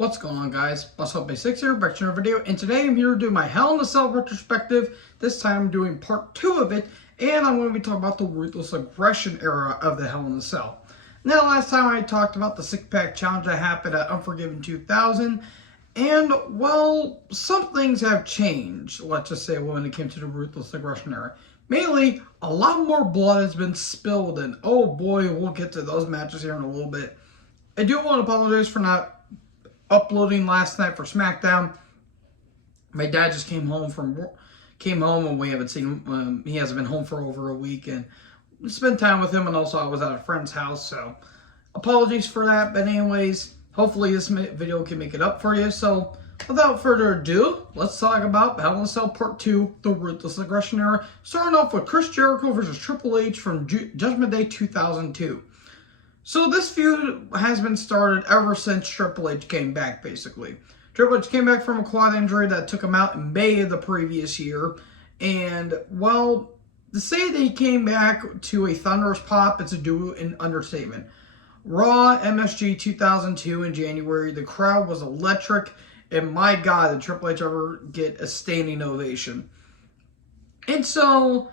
What's going on, guys? BustUp6 here, back to another video, and today I'm here to do my Hell in a Cell retrospective. This time I'm doing part 2 of it, and I'm going to be talking about the Ruthless aggression era of the Hell in a Cell. Now, last time I talked about the 6-pack challenge that happened at Unforgiven 2000, and, well, some things have changed, let's just say, when it came to the Ruthless aggression era. Mainly, a lot more blood has been spilled, and oh boy, we'll get to those matches here in a little bit. I do want to apologize for not uploading last night for SmackDown. My dad just came home and we haven't seen him. He hasn't been home for over a week, and spent time with him, and also I was at a friend's house, so apologies for that. But anyways, hopefully this video can make it up for you. So without further ado, let's talk about Hell in a Cell Part 2, the Ruthless aggression era, starting off with Chris Jericho versus Triple H from Judgment Day 2002. So this feud has been started ever since Triple H came back, basically. Triple H came back from a quad injury that took him out in May of the previous year. And, well, to say that he came back to a thunderous pop, it's a do an understatement. Raw MSG 2002 in January, the crowd was electric. And my God, did Triple H ever get a standing ovation. And so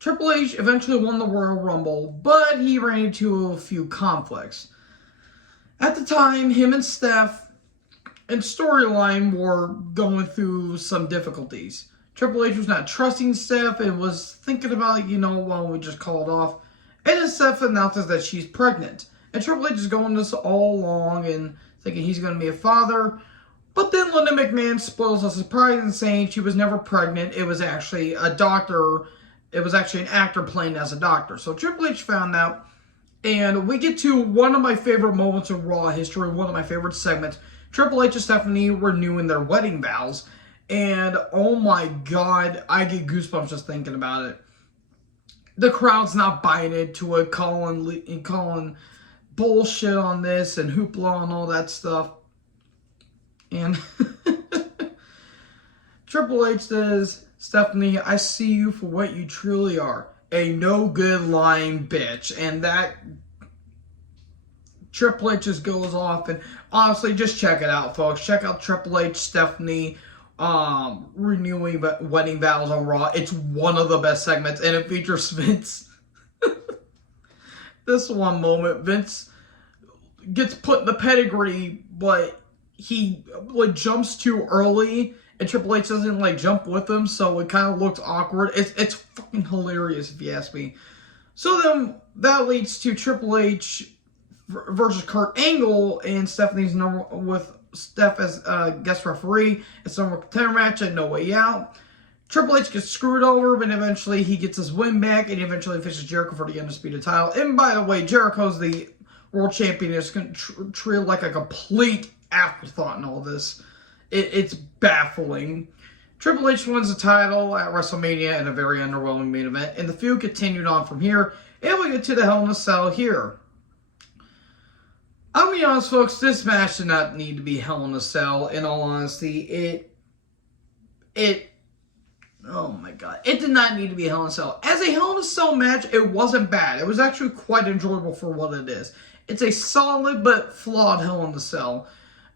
Triple H eventually won the Royal Rumble, but he ran into a few conflicts. At the time, him and Steph and storyline were going through some difficulties. Triple H was not trusting Steph and was thinking about, why don't we just call it off? And then Steph announces that she's pregnant. And Triple H is going this all along and thinking he's going to be a father. But then Linda McMahon spoils a surprise and saying she was never pregnant. It was actually a doctor. It was actually an actor playing as a doctor. So Triple H found out, and we get to one of my favorite moments in Raw history, one of my favorite segments. Triple H and Stephanie renewing their wedding vows, and oh my God, I get goosebumps just thinking about it. The crowd's not buying into it, calling bullshit on this and hoopla and all that stuff. And Triple H says, "Stephanie, I see you for what you truly are, a no-good lying bitch." And that Triple H just goes off, and honestly, just check it out, folks. Check out Triple H, Stephanie, renewing wedding vows on Raw. It's one of the best segments, and it features Vince. This one moment, Vince gets put in the pedigree, but he jumps too early. And Triple H doesn't jump with him, so it kind of looks awkward. It's fucking hilarious if you ask me. So then that leads to Triple H versus Kurt Angle, and Stephanie's with Steph as guest referee. It's a contender match at No Way Out. Triple H gets screwed over, but eventually he gets his win back, and he eventually faces Jericho for the Undisputed title. And by the way, Jericho's the world champion. It's treated like a complete afterthought in all this. It's baffling. Triple H wins the title at WrestleMania in a very underwhelming main event, and the feud continued on from here, and we get to the Hell in a Cell here. I'll be honest, folks, this match did not need to be Hell in a Cell. In all honesty, oh my God, it did not need to be Hell in a Cell. As a Hell in a Cell match, it wasn't bad. It was actually quite enjoyable for what it is. It's a solid but flawed Hell in a Cell.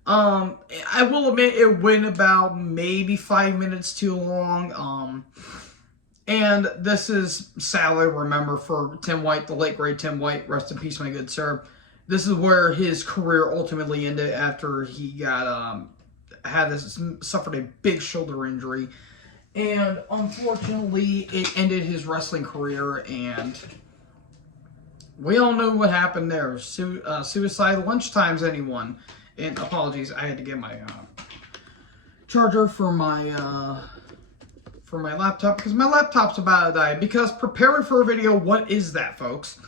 I will admit it went about maybe 5 minutes too long. And this is sadly, remember, for Tim White, the late great Tim White, rest in peace, my good sir. This is where his career ultimately ended after he got suffered a big shoulder injury, and unfortunately, it ended his wrestling career. And we all know what happened there. Suicide lunchtimes, anyone. And apologies, I had to get my charger for my laptop, because my laptop's about to die. Because preparing for a video, what is that, folks?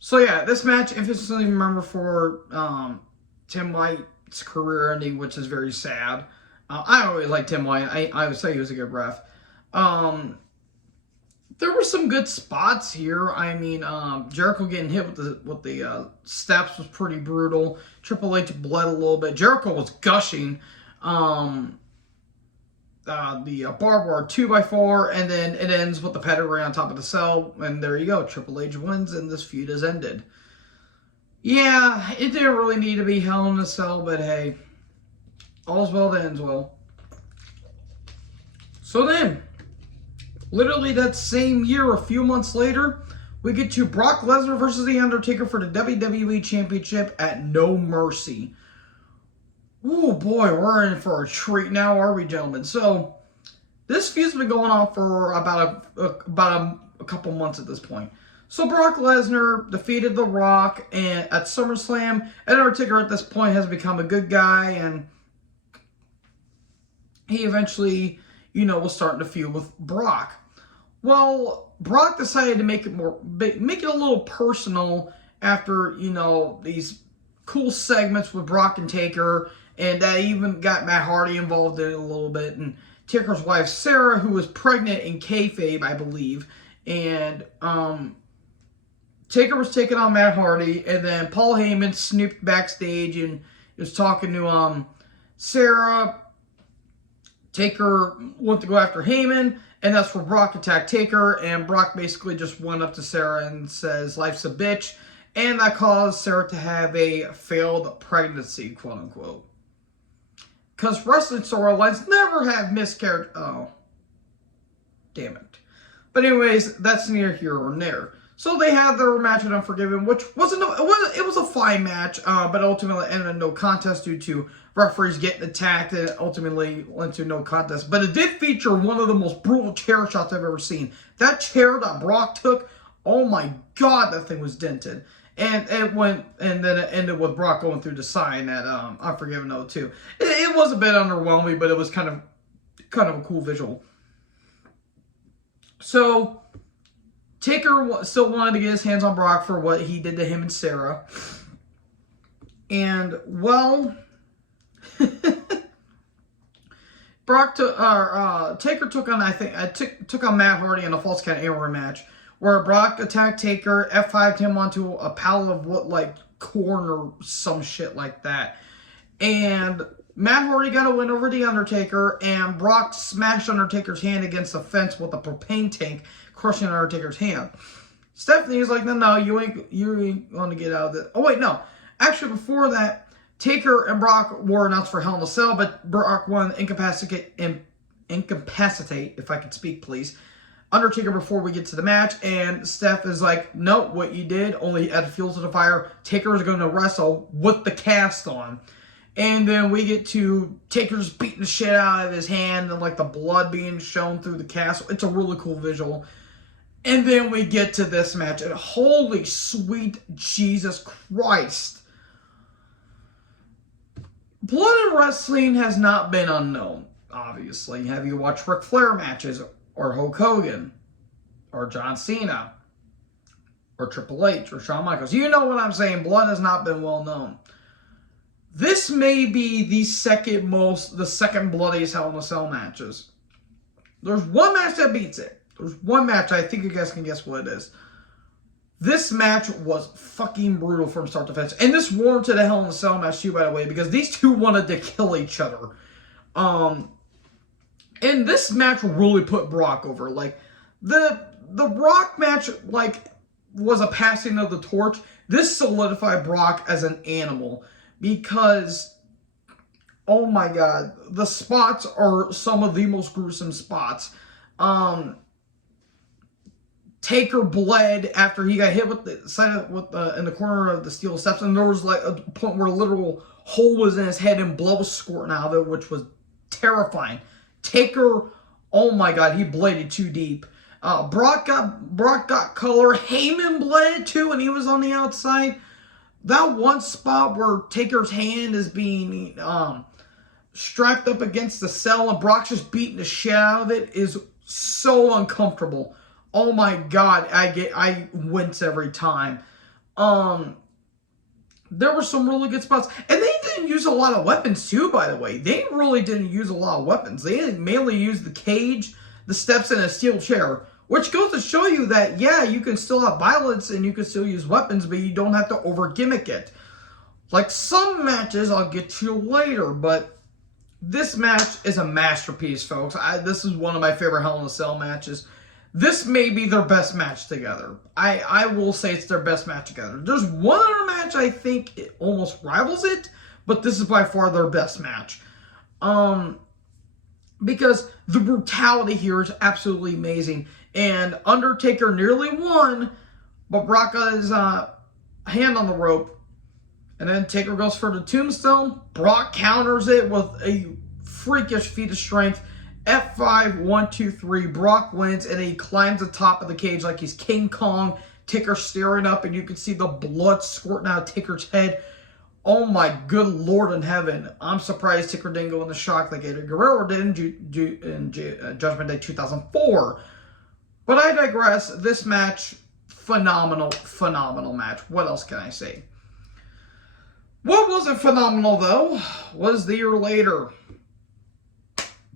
So yeah, this match, infamously remember for Tim White's career ending, which is very sad. I always liked Tim White. I would say he was a good ref. There were some good spots here. I mean, Jericho getting hit with the steps was pretty brutal. Triple H bled a little bit. Jericho was gushing. The barbed wire 2x4, and then it ends with the pedigree on top of the cell, and there you go. Triple H wins, and this feud has ended. Yeah, it didn't really need to be Hell in a Cell, but hey, All's well that ends well. So then, literally that same year, a few months later, we get to Brock Lesnar versus The Undertaker for the WWE Championship at No Mercy. Oh boy, we're in for a treat now, are we, gentlemen? So, this feud's been going on for about a couple months at this point. So Brock Lesnar defeated The Rock at SummerSlam, and Undertaker at this point has become a good guy, and he eventually, was starting to feud with Brock. Well, Brock decided to make it a little personal after, these cool segments with Brock and Taker, and that even got Matt Hardy involved in it a little bit, and Taker's wife Sarah, who was pregnant in kayfabe, I believe, and Taker was taking on Matt Hardy, and then Paul Heyman snooped backstage and was talking to Sarah. Taker went to go after Heyman, and that's where Brock attacked Taker, and Brock basically just went up to Sarah and says, "Life's a bitch," and that caused Sarah to have a failed pregnancy, quote unquote. Because wrestling storylines never have miscarriage. Oh, damn it. But anyways, that's neither here or there. So they had their match at Unforgiven, which it was a fine match, but ultimately ended in no contest due to referees getting attacked, and ultimately went to no contest. But it did feature one of the most brutal chair shots I've ever seen. That chair that Brock took, oh my god, that thing was dented. And then it ended with Brock going through the sign at Unforgiven 02. It was a bit underwhelming, but it was kind of a cool visual. So Taker still wanted to get his hands on Brock for what he did to him and Sarah. And, well, Taker took on Matt Hardy in a false count anywhere match, where Brock attacked Taker, F5'd him onto a pile of corn or some shit like that. And Matt Hardy got a win over The Undertaker, and Brock smashed Undertaker's hand against the fence with a propane tank, crushing Undertaker's hand. Stephanie's like, no, you ain't going to get out of this. Oh, wait, no. Actually, before that, Taker and Brock were announced for Hell in a Cell, but Brock won incapacitate, if I could speak, please, Undertaker before we get to the match, and Steph is like, no, what you did only added fuel to the fire. Taker is going to wrestle with the cast on. And then we get to Taker's beating the shit out of his hand and the blood being shown through the cast. It's a really cool visual. And then we get to this match, and holy sweet Jesus Christ. Blood in wrestling has not been unknown, obviously. Have you watched Ric Flair matches, or Hulk Hogan, or John Cena, or Triple H, or Shawn Michaels? You know what I'm saying. Blood has not been well known. This may be the second bloodiest Hell in a Cell matches. There's one match that beats it. There's one match, I think you guys can guess what it is. This match was fucking brutal from start to finish. And this warranted a Hell in a Cell match too, by the way, because these two wanted to kill each other. And this match really put Brock over. The Brock match, was a passing of the torch. This solidified Brock as an animal. Because, oh my god, the spots are some of the most gruesome spots. Taker bled after he got hit with in the corner of the steel steps, and there was a point where a literal hole was in his head and blood was squirting out of it, which was terrifying. Taker, oh my god, he bladed too deep. Brock got color. Heyman bled too, and he was on the outside. That one spot where Taker's hand is being strapped up against the cell and Brock's just beating the shit out of it is so uncomfortable. Oh my god, I wince every time. There were some really good spots. And they didn't use a lot of weapons too, by the way. They really didn't use a lot of weapons. They mainly used the cage, the steps, and a steel chair. Which goes to show you that, yeah, you can still have violence and you can still use weapons, but you don't have to over-gimmick it. Some matches I'll get to later, but this match is a masterpiece, folks. This is one of my favorite Hell in a Cell matches. This may be their best match together. I will say it's their best match together. There's one other match I think it almost rivals it, but this is by far their best match. Because the brutality here is absolutely amazing. And Undertaker nearly won, but Brock got his hand on the rope. And then Taker goes for the tombstone. Brock counters it with a freakish feat of strength. F5, 1, 2, 3. Brock wins, and he climbs the top of the cage like he's King Kong. Taker staring up, and you can see the blood squirting out of Taker's head. Oh my good Lord in heaven. I'm surprised Taker didn't go in the shock like Eddie Guerrero did in Judgment Day 2004. But I digress. This match, phenomenal, phenomenal match. What else can I say? What wasn't phenomenal, though, was the year later.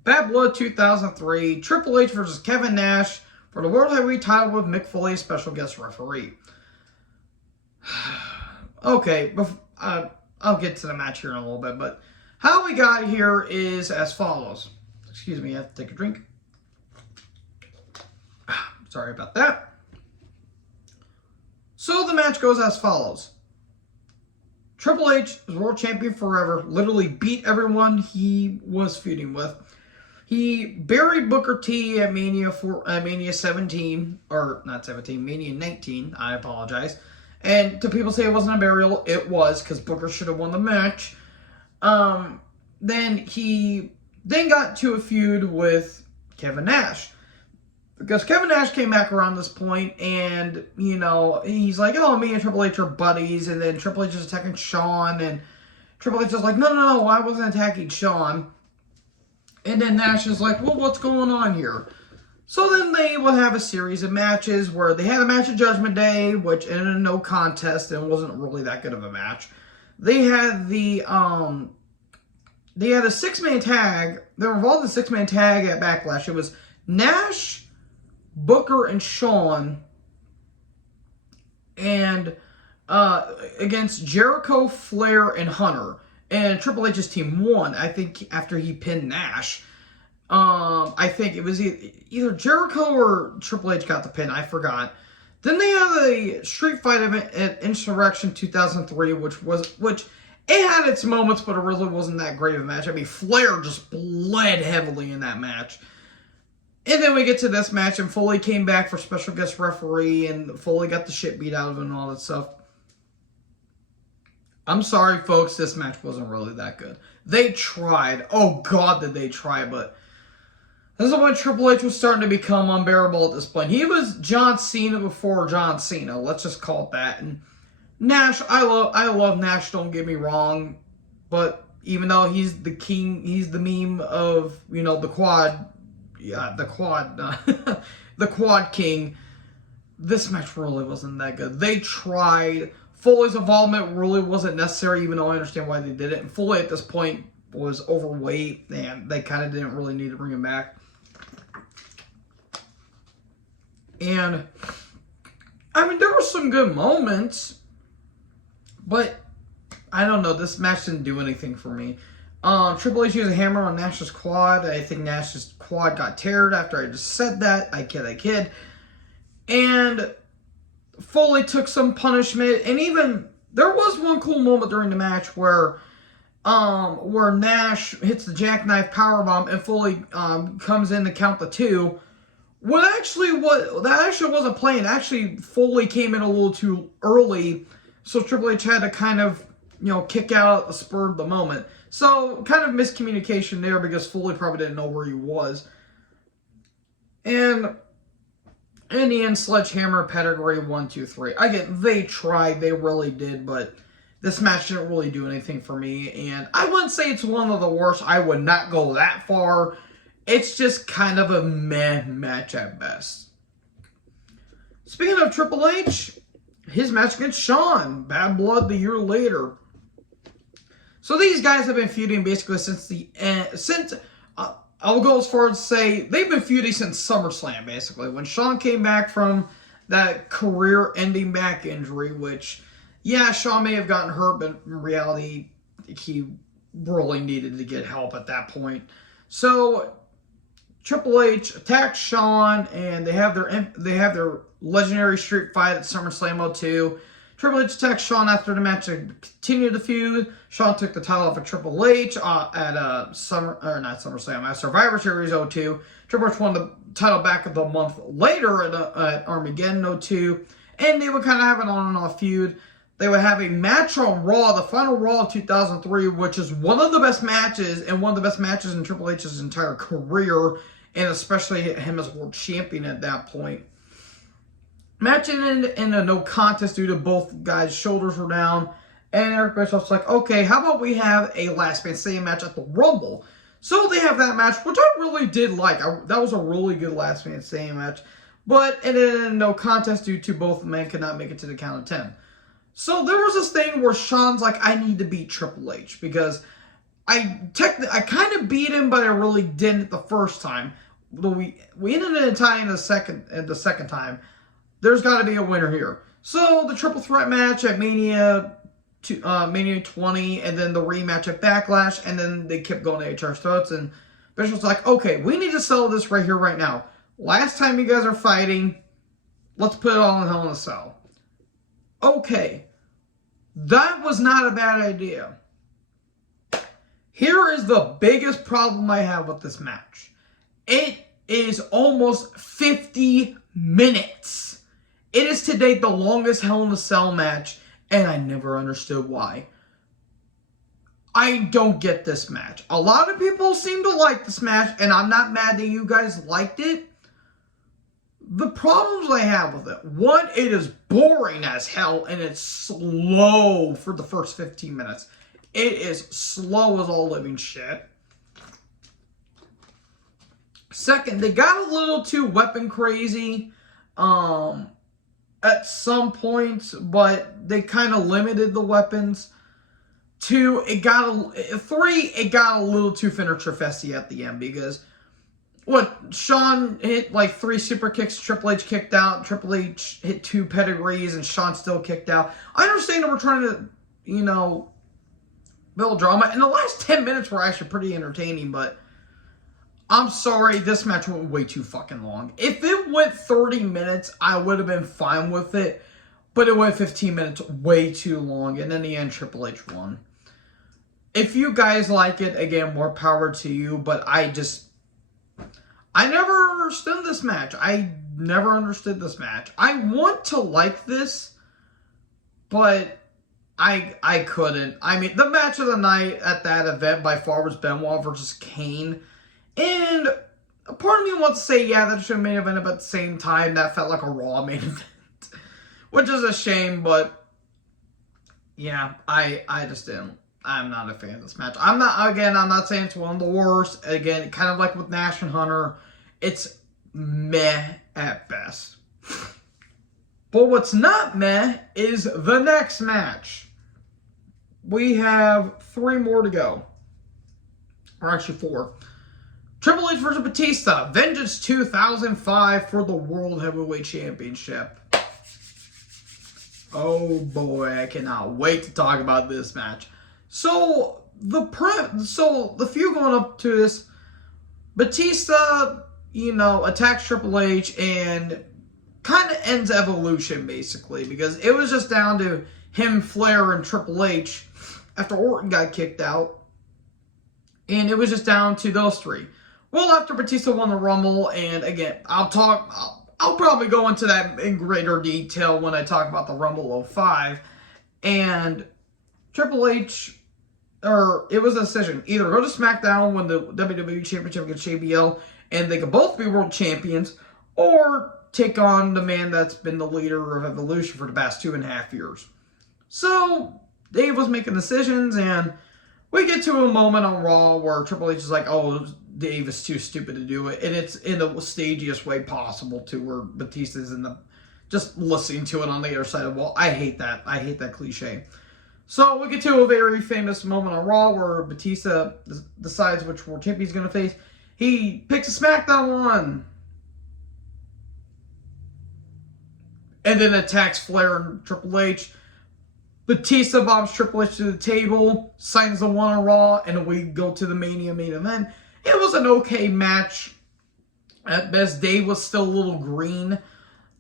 Bad Blood 2003, Triple H versus Kevin Nash for the World Heavyweight title with Mick Foley as special guest referee. Okay, I'll get to the match here in a little bit, but how we got here is as follows. Excuse me, I have to take a drink. Sorry about that. So the match goes as follows. Triple H is world champion forever, literally beat everyone he was feuding with. He buried Booker T at Mania 17, or not 17, Mania 19, I apologize. And to people say it wasn't a burial, it was, because Booker should have won the match. Then he got to a feud with Kevin Nash. Because Kevin Nash came back around this point, and, you know, he's like, oh, me and Triple H are buddies, and then Triple H is attacking Shawn, and Triple H is like, no, I wasn't attacking Shawn. And then Nash is like, well, what's going on here? So then they would have a series of matches where they had a match at Judgment Day, which ended in no contest and wasn't really that good of a match. They had a six-man tag. They were involved in a six-man tag at Backlash. It was Nash, Booker, and Shawn, and against Jericho, Flair, and Hunter. And Triple H's team won, I think, after he pinned Nash. I think it was either Jericho or Triple H got the pin. I forgot. Then they had a street fight event at Insurrection 2003, which it had its moments, but it really wasn't that great of a match. I mean, Flair just bled heavily in that match. And then we get to this match, and Foley came back for special guest referee, and Foley got the shit beat out of him and all that stuff. I'm sorry, folks, this match wasn't really that good. They tried. Oh, God, did they try, but this is when Triple H was starting to become unbearable at this point. He was John Cena before John Cena. Let's just call it that. And Nash, I love Nash, don't get me wrong. But even though he's the king, he's the meme of, you know, the quad. Yeah, the quad king. This match really wasn't that good. They tried. Foley's involvement really wasn't necessary, even though I understand why they did it. And Foley at this point was overweight, and they kind of didn't really need to bring him back. And, I mean, there were some good moments, but I don't know, this match didn't do anything for me. Triple H used a hammer on Nash's quad. I think Nash's quad got teared after I just said that. I kid. And Foley took some punishment, and even there was one cool moment during the match where Nash hits the jackknife powerbomb and Foley comes in to count the two. That actually wasn't planned. Actually, Foley came in a little too early, so Triple H had to kind of, you know, kick out at the spur of the moment. So kind of miscommunication there because Foley probably didn't know where he was. And in the end, Sledgehammer, Pedigree, 1, 2, 3. Again, they tried. They really did. But this match didn't really do anything for me. And I wouldn't say it's one of the worst. I would not go that far. It's just kind of a meh match at best. Speaking of Triple H, his match against Shawn. Bad Blood the year later. So these guys have been feuding basically since the end. I'll go as far as to say they've been feuding since SummerSlam, basically. When Shawn came back from that career-ending back injury, which, yeah, Shawn may have gotten hurt, but in reality, he really needed to get help at that point. So Triple H attacks Shawn, and they have their legendary street fight at SummerSlam 02. Triple H attacked Shawn after the match to continue the feud. Shawn took the title off of Triple H at Survivor Series 02. Triple H won the title back the month later at Armageddon 02. And they would kind of have an on and off feud. They would have a match on Raw, the final Raw of 2003, which is one of the best matches and one of the best matches in Triple H's entire career, and especially him as world champion at that point. Match ended in a no contest due to both guys' shoulders were down, and Eric Bischoff's like, okay, how about we have a last man standing match at the Rumble? So they have that match, which I really did like. That was a really good last man standing match, but it ended in no contest due to both men could not make it to the count of 10. So there was this thing where Shawn's like, I need to beat Triple H because I kind of beat him, but I really didn't the first time. We ended in a tie in the second time. There's got to be a winner here. So the triple threat match at Mania 20, and then the rematch at Backlash, and then they kept going to each other's throats. And Bishop's like, okay, we need to settle this right here, right now. Last time you guys are fighting, let's put it all in Hell in a Cell. Okay, that was not a bad idea. Here is the biggest problem I have with this match. It is almost 50 minutes. It is to date the longest Hell in a Cell match, and I never understood why. I don't get this match. A lot of people seem to like this match, and I'm not mad that you guys liked it. The problems I have with it, one, it is boring as hell, and it's slow for the first 15 minutes. It is slow as all living shit. Second, they got a little too weapon crazy at some points, but they kind of limited the weapons. Two, it got a little too finisher festy at the end because Shawn hit like 3 super kicks, Triple H kicked out, Triple H hit 2 pedigrees, and Shawn still kicked out. I understand that we're trying to, build drama, and the last 10 minutes were actually pretty entertaining, but I'm sorry, this match went way too fucking long. If it went 30 minutes, I would have been fine with it, but it went 15 minutes way too long, and in the end, Triple H won. If you guys like it, again, more power to you, but I never understood this match. I want to like this, but I couldn't. I mean, the match of the night at that event by far was Benoit versus Kane. And a part of me wants to say, yeah, that should have main event, but at the same time, that felt like a Raw main event. Which is a shame, but yeah, I just didn't. I'm not a fan of this match. I'm not saying it's one of the worst. Again, kind of like with Nash and Hunter, it's meh at best. But what's not meh is the next match. We have 3 more to go. Or actually 4. Triple H versus Batista. Vengeance 2005 for the World Heavyweight Championship. Oh boy, I cannot wait to talk about this match. So the feud going up to this, Batista, attacks Triple H and kind of ends Evolution, basically, because it was just down to him, Flair, and Triple H after Orton got kicked out. And it was just down to those 3. Well, after Batista won the Rumble, and again, I'll probably go into that in greater detail when I talk about the Rumble 05. And Triple H, it was a decision. Either go to SmackDown when the WWE Championship against JBL, and they could both be world champions, or take on the man that's been the leader of Evolution for the past 2.5 years. So, Dave was making decisions, and we get to a moment on Raw where Triple H is like, oh, Dave is too stupid to do it, and it's in the stagiest way possible to where Batista's just listening to it on the other side of the wall. I hate that. I hate that cliche. So we get to a very famous moment on Raw where Batista decides which world champion he's going to face. He picks a SmackDown one. And then attacks Flair and Triple H. Batista bobs Triple H to the table, signs the one on Raw, and we go to the Mania main event. It was an okay match. At best, Dave was still a little green.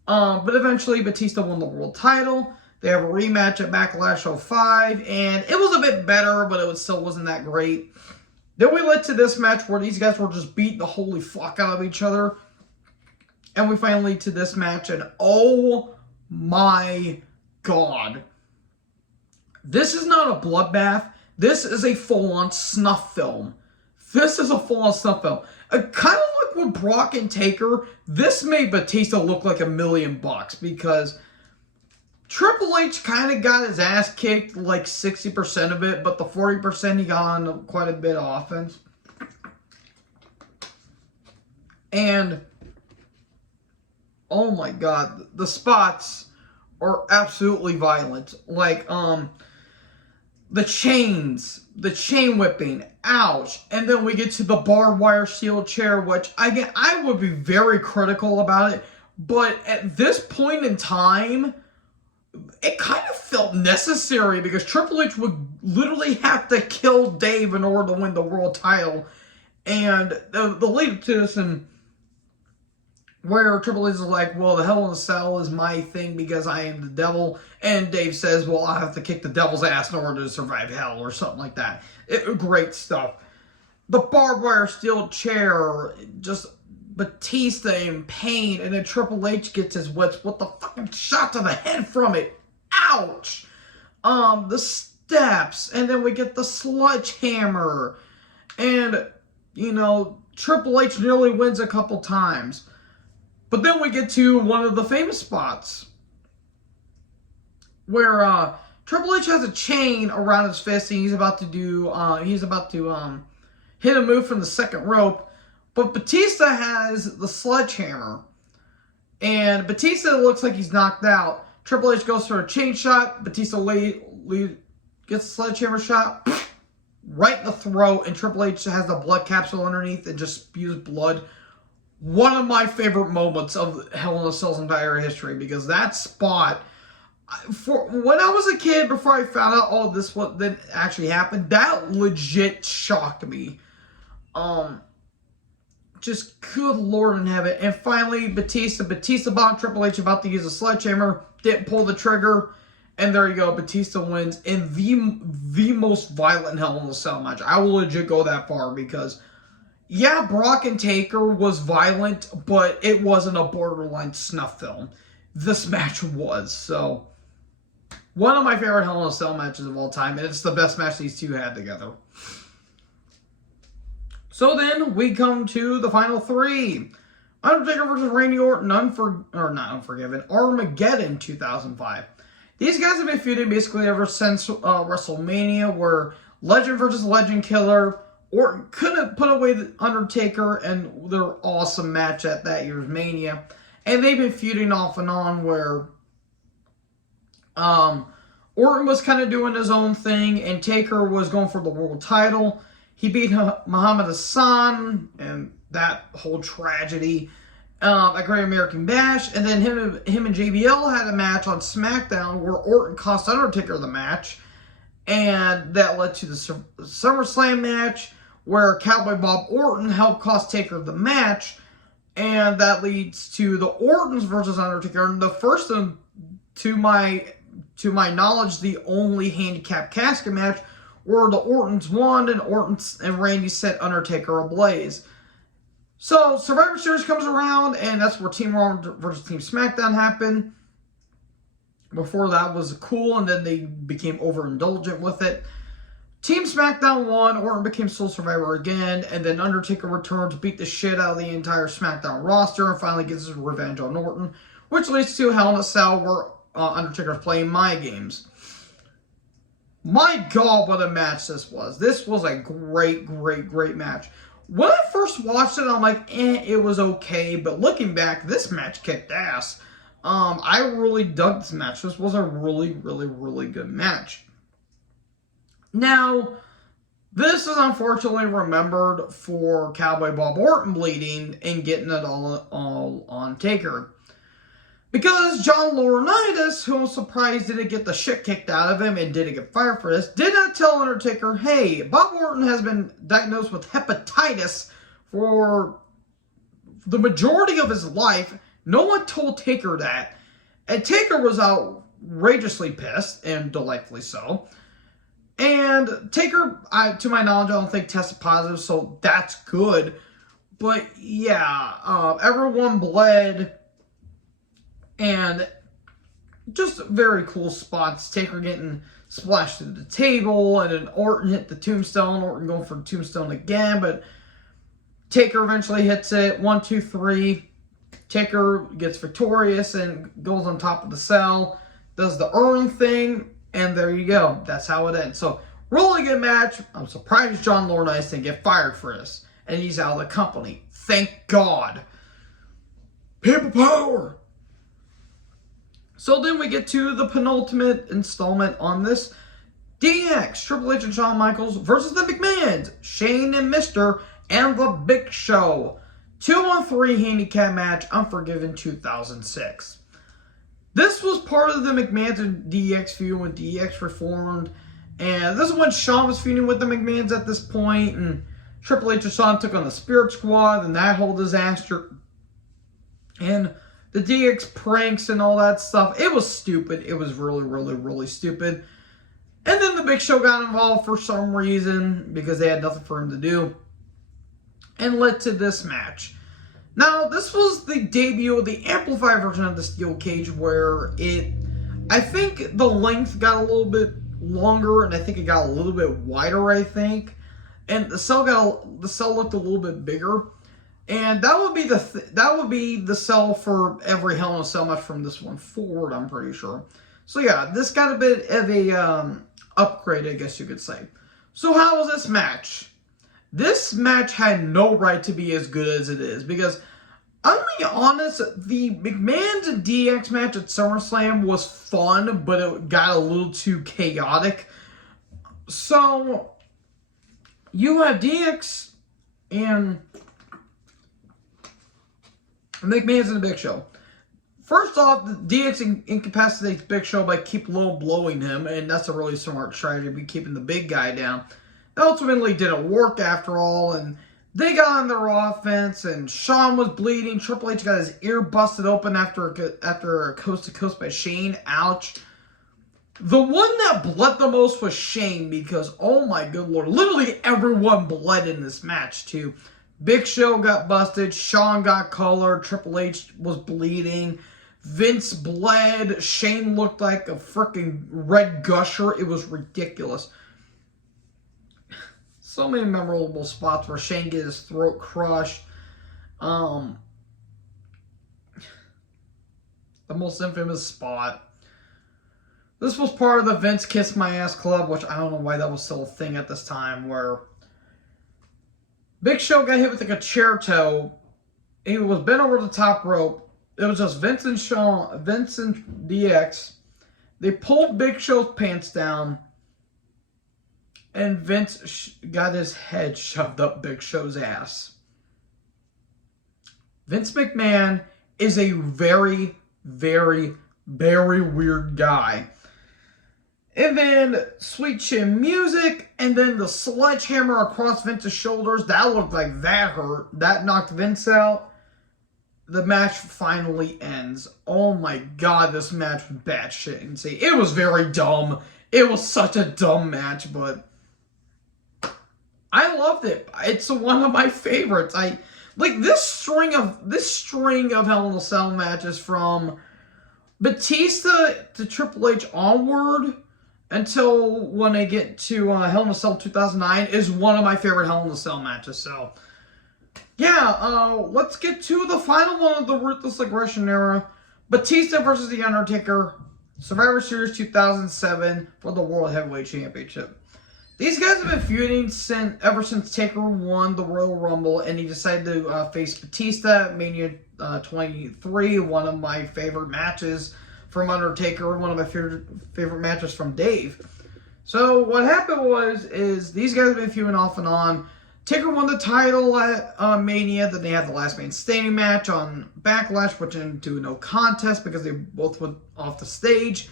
But eventually, Batista won the world title. They have a rematch at Backlash 05, and it was a bit better, but it still wasn't that great. Then we led to this match where these guys were just beating the holy fuck out of each other. And we finally lead to this match, and oh my god. This is not a bloodbath. This is a full-on snuff film. This is a full-on snuff film. Kind of like with Brock and Taker, this made Batista look like $1 million because Triple H kind of got his ass kicked like 60% of it, but the 40% he got on quite a bit of offense. And oh my god, the spots are absolutely violent. Like, the chains, the chain whipping, ouch. And then we get to the barbed wire steel chair, which, again, I would be very critical about it. But at this point in time, it kind of felt necessary because Triple H would literally have to kill Dave in order to win the world title. And the lead up to this, and where Triple H is like, well, the Hell in a Cell is my thing because I am the devil. And Dave says, well, I have to kick the devil's ass in order to survive hell or something like that. Great stuff. The barbed wire steel chair, just Batista in pain. And then Triple H gets his whips with the fucking shot to the head from it. Ouch. The steps. And then we get the sledgehammer. And, you know, Triple H nearly wins a couple times. But then we get to one of the famous spots where Triple H has a chain around his fist and he's about to hit a move from the second rope. But Batista has the sledgehammer. And Batista looks like he's knocked out. Triple H goes for a chain shot. Batista gets the sledgehammer shot right in the throat. And Triple H has the blood capsule underneath and just spews blood. One of my favorite moments of Hell in a Cell's entire history, because that spot, for when I was a kid, before I found out all this what then actually happened, that legit shocked me. Just good Lord in heaven. And finally, Batista bombed Triple H about to use a sledgehammer, didn't pull the trigger, and there you go. Batista wins in the most violent Hell in a Cell match. I will legit go that far because, yeah, Brock and Taker was violent, but it wasn't a borderline snuff film. This match was. So, one of my favorite Hell in a Cell matches of all time, and it's the best match these two had together. So then, we come to the final three. Undertaker versus Randy Orton, Armageddon 2005. These guys have been feuding basically ever since WrestleMania, where Legend versus Legend Killer, Orton couldn't put away the Undertaker and their awesome match at that year's Mania. And they've been feuding off and on where Orton was kind of doing his own thing and Taker was going for the world title. He beat Muhammad Hassan and that whole tragedy at Great American Bash. And then him and JBL had a match on SmackDown where Orton cost Undertaker the match. And that led to the SummerSlam match, where Cowboy Bob Orton helped cost Taker the match, and that leads to the Ortons versus Undertaker, and the first, to my knowledge, the only handicap casket match, where the Ortons won, and Randy set Undertaker ablaze. So, Survivor Series comes around, and that's where Team Raw versus Team SmackDown happened. Before that was cool, and then they became overindulgent with it. Team SmackDown won, Orton became sole survivor again, and then Undertaker returned to beat the shit out of the entire SmackDown roster and finally gets his revenge on Orton, which leads to Hell in a Cell where Undertaker's playing My Games. My God, what a match this was. This was a great, great, great match. When I first watched it, I'm like, it was okay, but looking back, this match kicked ass. I really dug this match. This was a really, really, really good match. Now, this is unfortunately remembered for Cowboy Bob Orton bleeding and getting it all on Taker. Because John Laurinaitis, who I'm surprised didn't get the shit kicked out of him and didn't get fired for this, did not tell Undertaker, hey, Bob Orton has been diagnosed with hepatitis for the majority of his life. No one told Taker that. And Taker was outrageously pissed, and delightfully so. And Taker, to my knowledge, I don't think tested positive, so that's good. But yeah, everyone bled, and just very cool spots. Taker getting splashed through the table, and then Orton hit the tombstone. Orton going for the tombstone again, but Taker eventually hits it. 1, 2, 3. Taker gets victorious and goes on top of the cell, does the urn thing, and there you go. That's how it ends. So, really good match. I'm surprised John Laurinaitis didn't get fired for this. And he's out of the company. Thank God. People power. So then we get to the penultimate installment on this. DX, Triple H and Shawn Michaels versus the McMahons, Shane and Mister, and the Big Show. 2-on-3 handicap match, Unforgiven 2006. This was part of the McMahons and DX feud when DX reformed. And this is when Shawn was feuding with the McMahons at this point. And Triple H and Shawn took on the Spirit Squad and that whole disaster. And the DX pranks and all that stuff. It was stupid. It was really, really, really stupid. And then the Big Show got involved for some reason because they had nothing for him to do. And led to this match. Now, this was the debut of the amplified version of the Steel Cage where I think the length got a little bit longer and I think it got a little bit wider, I think. And the cell looked a little bit bigger. And that would be the cell for every Hell in a Cell match from this one forward, I'm pretty sure. So yeah, this got a bit of a upgrade, I guess you could say. So how was this match? This match had no right to be as good as it is because, I'm being honest, the McMahon's and DX match at SummerSlam was fun, but it got a little too chaotic. So, you have DX and McMahon's and the Big Show. First off, DX incapacitates Big Show by keep low blowing him, and that's a really smart strategy, be keeping the big guy down. That ultimately didn't work after all, and they got on their offense, and Shawn was bleeding. Triple H got his ear busted open after a coast-to-coast by Shane. Ouch. The one that bled the most was Shane because, oh my good lord, literally everyone bled in this match too. Big Show got busted, Shawn got colored, Triple H was bleeding, Vince bled, Shane looked like a freaking red gusher. It was ridiculous. So many memorable spots where Shane gets his throat crushed. The most infamous spot. This was part of the Vince Kiss My Ass Club, which I don't know why that was still a thing at this time, where Big Show got hit with like a chair toe. He was bent over the top rope. It was just Vince and DX. They pulled Big Show's pants down. And Vince got his head shoved up Big Show's ass. Vince McMahon is a very, very, very weird guy. And then Sweet Chin Music, and then the sledgehammer across Vince's shoulders. That looked like that hurt. That knocked Vince out. The match finally ends. Oh my god, this match was batshit insane. It was very dumb. It was such a dumb match, but I loved it. It's one of my favorites. I like this string of Hell in a Cell matches from Batista to Triple H onward until when they get to Hell in a Cell 2009 is one of my favorite Hell in a Cell matches. So yeah, let's get to the final one of the Ruthless Aggression era. Batista versus The Undertaker, Survivor Series 2007 for the World Heavyweight Championship. These guys have been feuding ever since Taker won the Royal Rumble, and he decided to face Batista at Mania 23, one of my favorite matches from Undertaker, one of my favorite matches from Dave. So what happened is these guys have been feuding off and on. Taker won the title at Mania, then they had the Last Man Standing match on Backlash, which ended into no contest because they both went off the stage.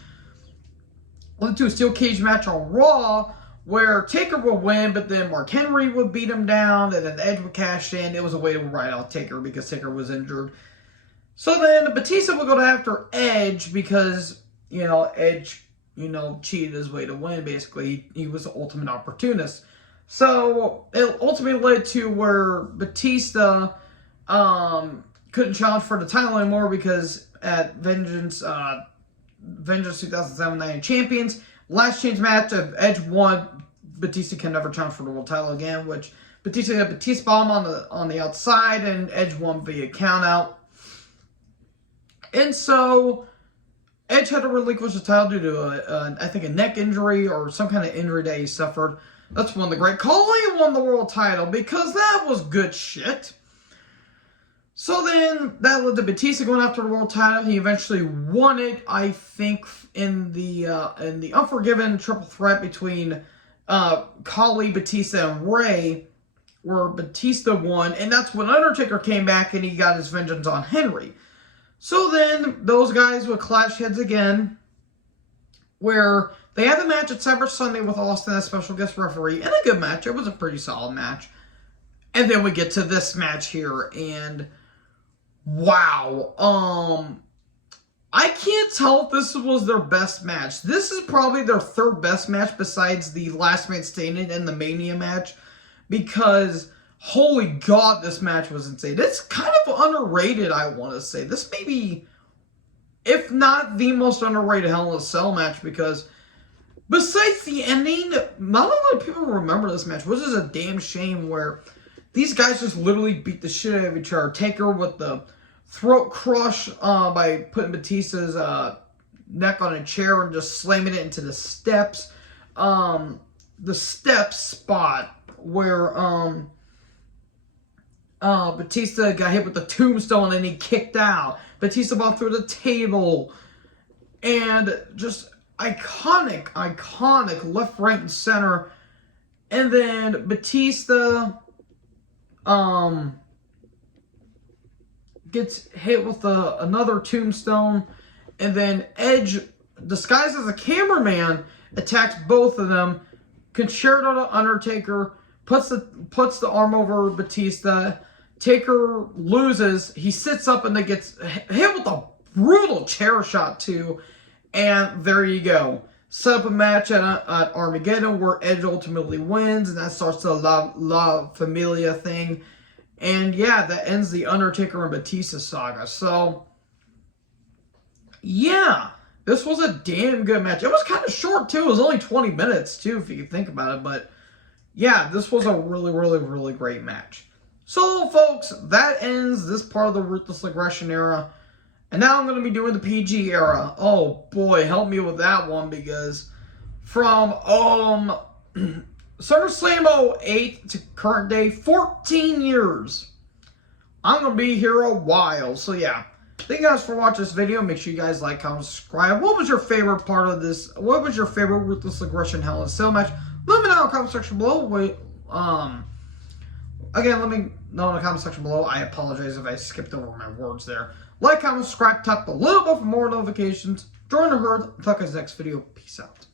Led to a steel cage match on Raw, where Taker would win, but then Mark Henry would beat him down, and then Edge would cash in. It was a way to ride out Taker because Taker was injured. So then Batista would go after Edge because Edge, cheated his way to win. Basically, he was the ultimate opportunist. So it ultimately led to where Batista couldn't challenge for the title anymore because at Vengeance 2007 Night of Champions, last chance match of Edge won. Batista can never challenge for the world title again, which Batista got Batista bomb on the outside, and Edge won via countout. And so Edge had to relinquish the title due to I think a neck injury or some kind of injury that he suffered. That's when the Great Khali won the world title because that was good shit. So then that led to Batista going after the world title. He eventually won it, I think, in the Unforgiven triple threat between Khali, Batista, and Ray, where Batista won, and that's when Undertaker came back and he got his vengeance on Henry. So then those guys would clash heads again, where they had the match at Cyber Sunday with Austin as special guest referee, and a good match. It was a pretty solid match. And then we get to this match here, and wow. I can't tell if this was their best match. This is probably their third best match besides the Last Man Standing and the Mania match, because holy God, this match was insane. It's kind of underrated, I want to say. This may be, if not the most underrated Hell in a Cell match, because besides the ending, not a lot of people remember this match, which is a damn shame, where these guys just literally beat the shit out of each other. Taker with the throat crush by putting Batista's neck on a chair and just slamming it into the steps. The steps spot where Batista got hit with the tombstone and he kicked out. Batista bought through the table. And just iconic left, right, and center. And then Batista gets hit with another tombstone. And then Edge, disguised as a cameraman, attacks both of them. Concerto to Undertaker, puts the arm over Batista. Taker loses. He sits up and then gets hit with a brutal chair shot too. And there you go. Set up a match at Armageddon where Edge ultimately wins, and that starts the La Familia thing. And yeah, that ends the Undertaker and Batista saga. So, yeah, this was a damn good match. It was kind of short too. It was only 20 minutes too, if you can think about it. But yeah, this was a really, really, really great match. So, folks, that ends this part of the Ruthless Aggression era. And now I'm going to be doing the PG era. Oh, boy, help me with that one, because from SummerSlam 08 to current day, 14 years. I'm going to be here a while. So, yeah. Thank you guys for watching this video. Make sure you guys like, comment, subscribe. What was your favorite part of this? What was your favorite Ruthless Aggression Hell in a Cell match? Let me know in the comment section below. Again, let me know in the comment section below. I apologize if I skipped over my words there. Like, comment, subscribe, tap the little bell for more notifications. Join the herd. Talk guys next video. Peace out.